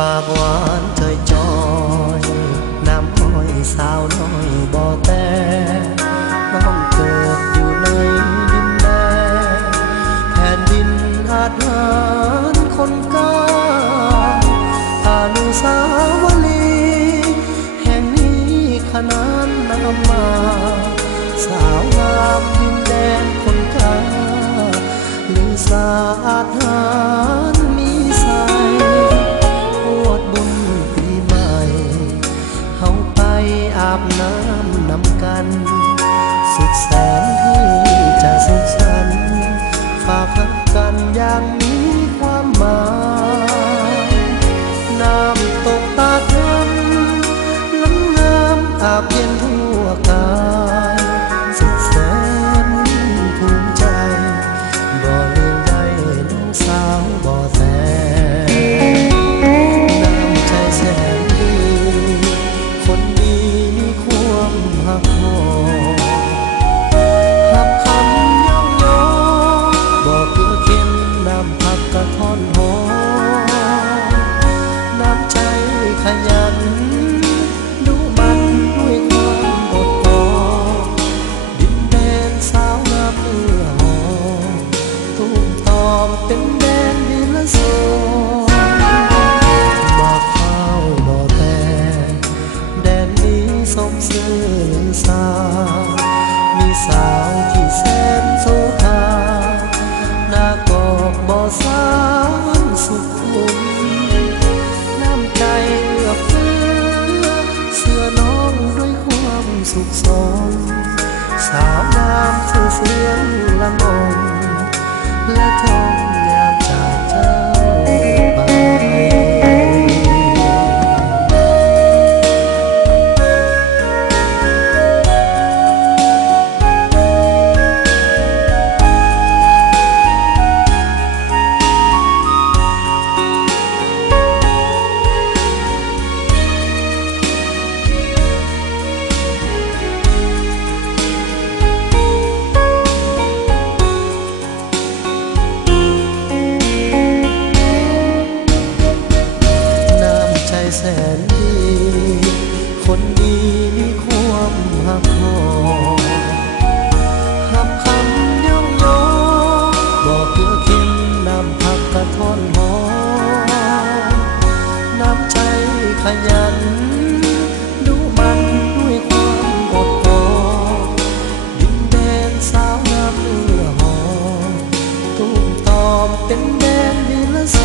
pha voan trời trôi nam ôi sao nói bò té tính đến đi là rồi. Mà phao đò tè đèn đi sông sương xa. Mi sao chỉ xem số tha đã có bỏ sáng sụp cùng nam tay ngược xưa xưa non đôi khoang sụp son sao nam xưa xưa lắm ông là thơ ขยัน ดูมันด้วยความอดทนดินแดนสาวงามเรือหอ ตุ้มตอมเป็นแดนวิลาส